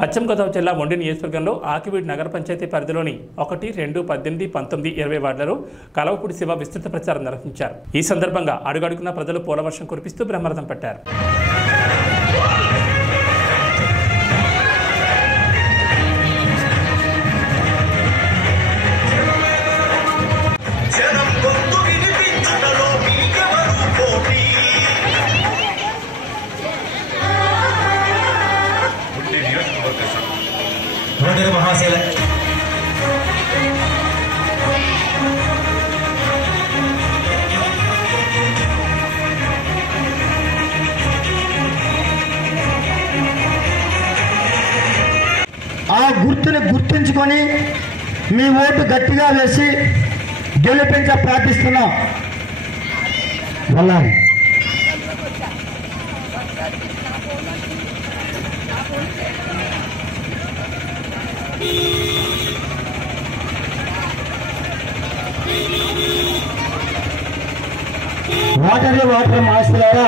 పశ్చిమ గోదావరి జిల్లా మొండి నియోజకవర్గంలో ఆకివీడు నగర పంచాయతీ పరిధిలోని 1, 2, 18, 19, 20 వార్డులలో కలవపూడి శివ విస్తృత ప్రచారం నిర్వహించారు. ఈ సందర్భంగా అడుగడుగున ప్రజలు పూలవర్షం కురిపిస్తూ బ్రహ్మరథం పట్టారు. महाशय ఆ గుర్తుని గుర్తుంచుకొని మీ ఓటు గట్టిగా వేసి గెలిపించ ప్రార్థిస్తున్నాం. వల్లారి వాటర్ మాస్టర్లారా